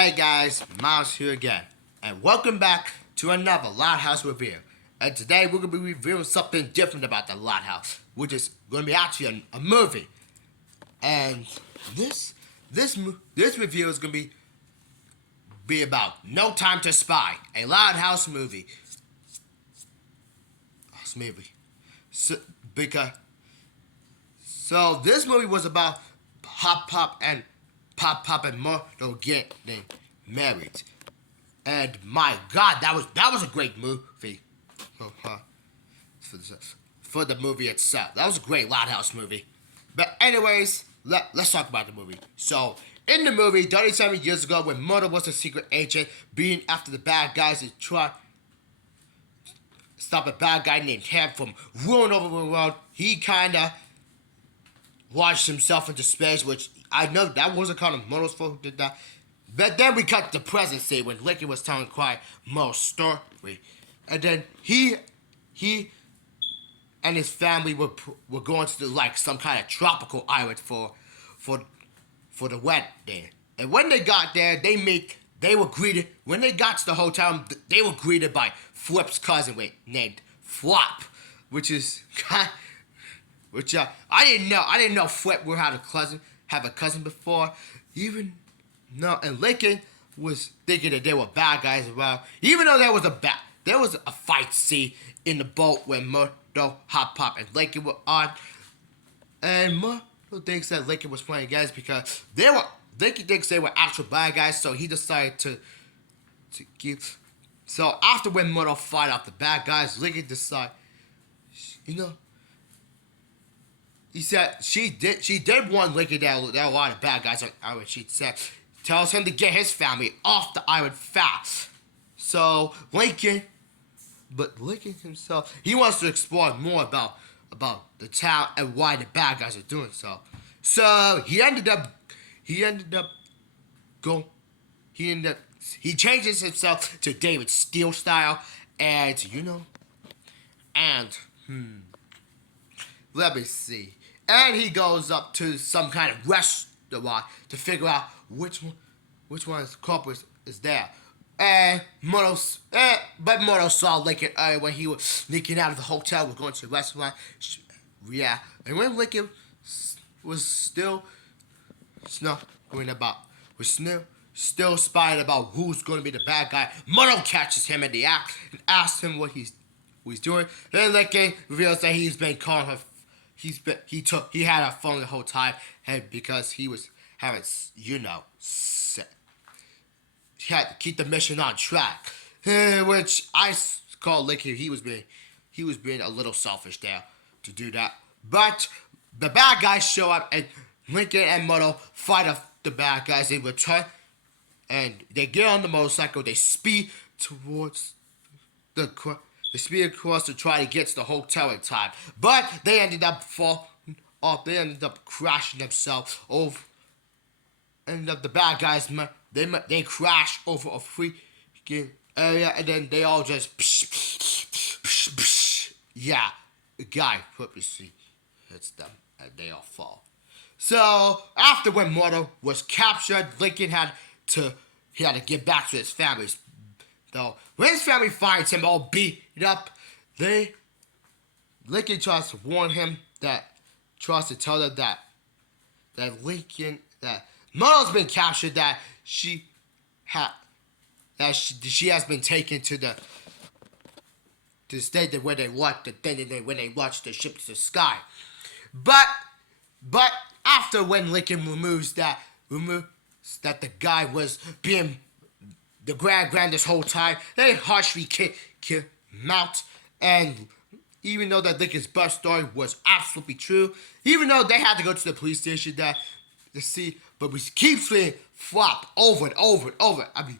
Hey guys, Miles here again, and welcome back to another Lighthouse review. And today we're going to be reviewing something different about the Lighthouse, which is going to be actually a movie. And this review is going to be about No Time to Spy, a Lighthouse movie. This movie, so, because so this movie was about Pop and Myrtle getting married. And my God, that was a great movie for the movie itself. That was a great Lighthouse movie. But anyways, let's talk about the movie. So in the movie, 37 years ago, when Myrtle was a secret agent, being after the bad guys to try to stop a bad guy named Ham from ruining over the world, he kinda launched himself into space, which I know that wasn't kind of Myrtle's fault who did that. But then we cut to the present scene when Lincoln was telling quiet Myrtle's story. And then he and his family were going to like some kind of tropical island for the wedding. And when they got there, they were greeted. When they got to the hotel, they were greeted by Flip's cousin named Flop, which is which I didn't know Flip would have a cousin before. And Lincoln was thinking that they were bad guys as well. Even though there was a fight scene in the boat when Myrtle, Hop Pop, and Lincoln were on. And Myrtle thinks that Lincoln was playing games because Lincoln thinks they were actual bad guys, so he decided to keep. So after when Myrtle fight off the bad guys, Lincoln decided, he said she did warn Lincoln that there are a lot of bad guys on the island. She said tells him to get his family off the island fast. So Lincoln himself, he wants to explore more about the town and why the bad guys are doing so. So he changes himself to David Steele style, and let me see. And he goes up to some kind of restaurant to figure out which one's culprit is there. But Myrtle saw Lincoln when he was sneaking out of the hotel, was going to the restaurant. Yeah, and when Lincoln was still spying about who's going to be the bad guy, Myrtle catches him in the act and asks him what he's doing. Then Lincoln reveals that he's been calling her. He had her phone the whole time, and because he was having he had to keep the mission on track, which I call Lincoln. He was being a little selfish there to do that. But the bad guys show up, and Lincoln and Myrtle fight off the bad guys. They return, and they get on the motorcycle. They speed towards They speed across to try to get to the hotel in time, but they ended up falling off. They ended up crashing themselves over. Ended up the bad guys. They crash over a freaking area, and then they all just yeah. The guy purposely hits them, and they all fall. So after when Myrtle was captured, Lincoln had to get back to his family. Though when his family finds him all beat up, Lincoln tries to warn him tries to tell them that Myrtle's been captured, that she has been taken to the state where they watched the ship to the sky. But after when Lincoln removes that the guy was being the grand this whole time, they harshly kick him out. And even though that Lincoln's birth story was absolutely true, even though they had to go to the police station to see, but we keep seeing Flop over and over and over. I mean,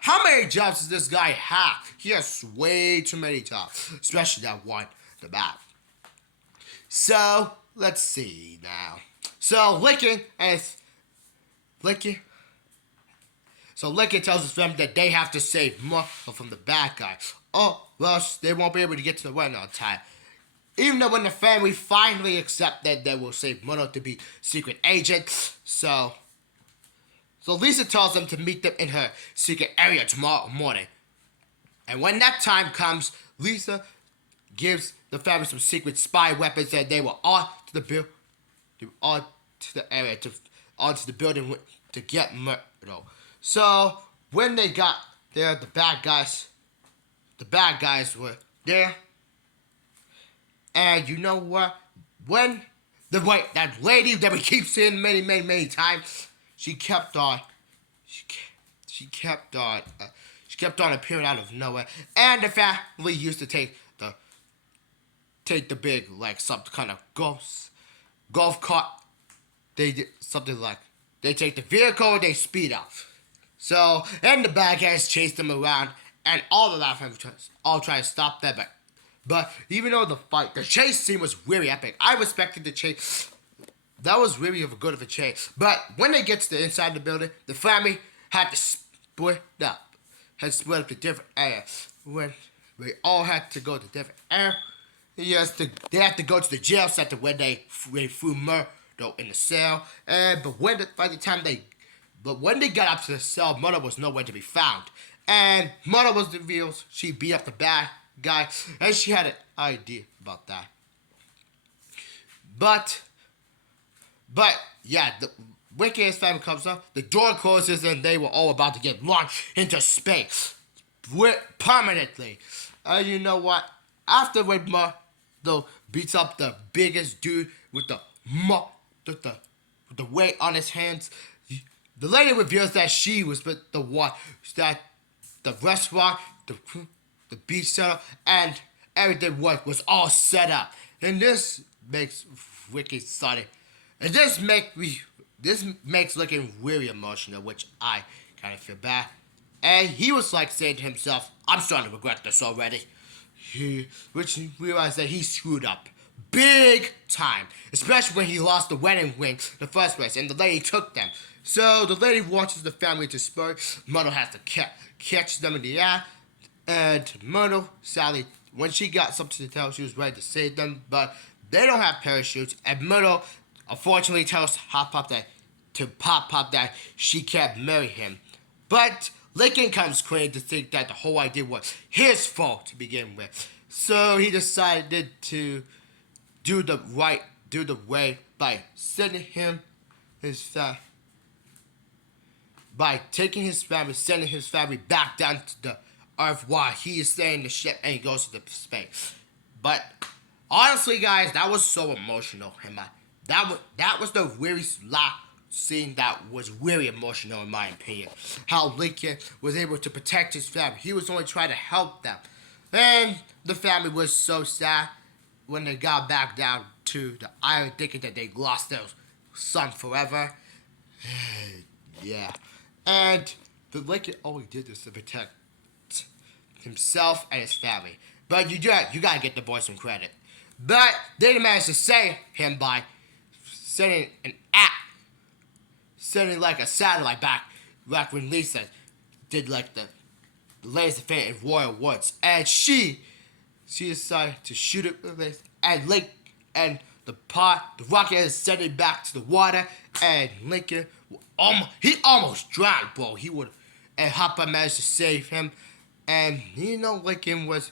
how many jobs does this guy have? He has way too many jobs, especially that one, the map. So let's see now. So Lincoln tells his family that they have to save Myrtle from the bad guy. Oh, well, they won't be able to get to the wedding on time. Even though when the family finally accept that they will save Myrtle to be secret agent, so So Lisa tells them to meet them in her secret area tomorrow morning. And when that time comes, Lisa gives the family some secret spy weapons, and they were all to the all to the area onto the building to get Murdo. So when they got there, the bad guys were there. And you know what? When that lady that we keep seeing many times, she kept on appearing out of nowhere. And the family used to take the big, like, some kind of golf cart. They did something like, they take the vehicle and they speed up. So, and the bad guys chase them around, and all the family all try to stop them. But even though the chase scene was really epic, I respected the chase. That was really good of a chase. But when they get to the inside of the building, the family had to split up to different areas. When they all had to go to different areas, they had to go to the jail center where they threw Murdo in the cell. But when they got up to the cell, Murdo was nowhere to be found. And Murdo was revealed. She beat up the bad guy, and she had an idea about that. But yeah, the Wicked's family comes up, the door closes, and they were all about to get launched into space permanently. You know what? After Murdo beats up the biggest dude with the weight on his hands, the lady reveals that she was the one that the restaurant, the beach setup, and everything was all set up. And this makes Wicked excited. And this makes looking really emotional, which I kind of feel bad. And he was like saying to himself, I'm starting to regret this already. Which he realized that he screwed up big time, especially when he lost the wedding ring in the first place, and the lady took them. So the lady launches the family to Spur. Murdo has to catch them in the air, and Murdo, Sally, when she got something to tell, she was ready to save them, but they don't have parachutes, and Murdo unfortunately tells Pop Pop that she can't marry him. But Lincoln comes clean to think that the whole idea was his fault to begin with. So he decided to do the way by sending him by taking his family, sending his family back down to the Earth while he is staying in the ship and he goes to the space. But honestly, guys, that was so emotional. That was the really last scene that was really emotional in my opinion. How Lincoln was able to protect his family. He was only trying to help them. And the family was so sad when they got back down to the island thinking that they lost their son forever. Yeah. And the Lincoln only did this to protect himself and his family. But you gotta get the boy some credit. But they managed to save him by sending like a satellite back when Lisa did like the laser fan in Royal Woods, and she decided to shoot it with and the rocket is sent it back to the water, and Lincoln almost drowned, bro. And Hopper managed to save him, and Lincoln was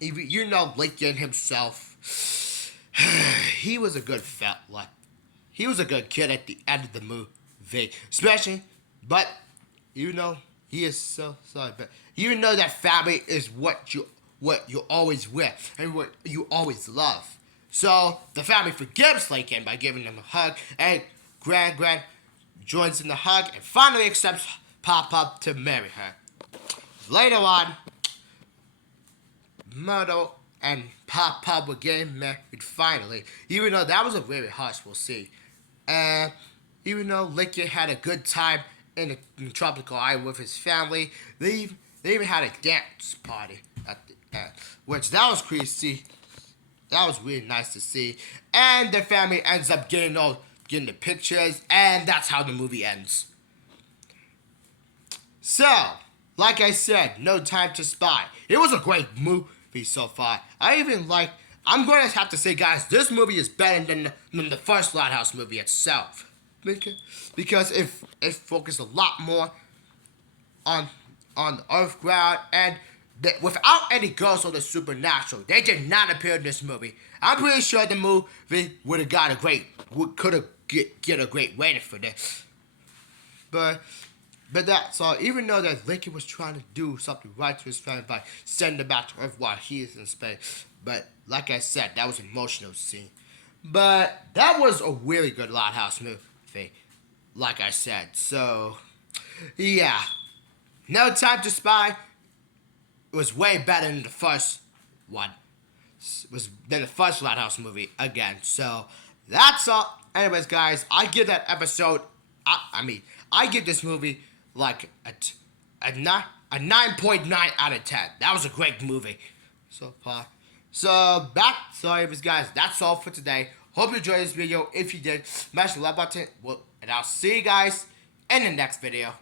Lincoln himself. He was a good fella. He was a good kid at the end of the movie, especially. But he is so sorry. But that family is what you always with and what you always love. So the family forgives Lincoln by giving him a hug, and Gran joins in the hug and finally accepts Pop to marry her. Later on, Murdo and Pop were getting married finally, even though that was a very harshful scene. And even though Lincoln had a good time in the tropical island with his family, they even had a dance party at the end, which that was crazy. That was really nice to see. And their family ends up getting the pictures, and that's how the movie ends. So, like I said, No Time to Spy. It was a great movie so far. I'm going to have to say, guys, this movie is better than the first Lighthouse movie itself. because it focused a lot more on the Earth ground, and without any ghosts or the supernatural, they did not appear in this movie. I'm pretty sure the movie would have got could have get a great rating for this. But that's all. Even though that Lincoln was trying to do something right to his family by sending them back to Earth while he is in space. But like I said, that was an emotional scene. But that was a really good Lighthouse movie. Like I said. So, yeah. No Time to Spy was way better than the first one. Than the first Lighthouse movie again. So, that's all. Anyways, guys, I give that episode... I give this movie like a 9.9 out of 10. That was a great movie so far. So anyways, guys, that's all for today. Hope you enjoyed this video. If you did, smash the like button. And I'll see you guys in the next video.